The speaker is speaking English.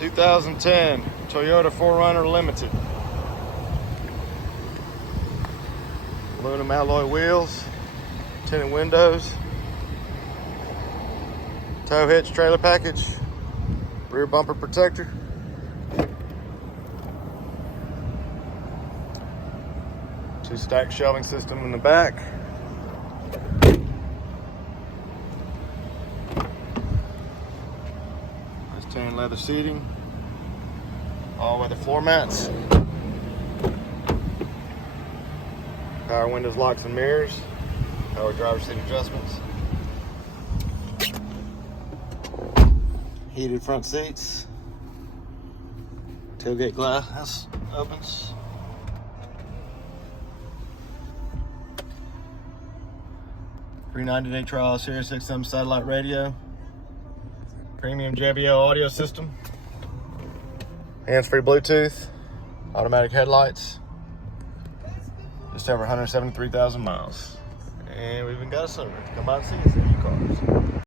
2010 Toyota 4Runner Limited. Aluminum alloy wheels, tinted windows, tow hitch trailer package, rear bumper protector. Two stack shelving system in the back. Nice tan leather seating. All weather floor mats. Power windows, locks and mirrors. Power driver's seat adjustments. Heated front seats. Tailgate glass opens. Free 90-day trial, Sirius XM satellite radio. Premium JBL audio system. Hands-free Bluetooth. Automatic headlights. Just over 173,000 miles. And we've even got a sunroof. Come by and see us in your cars.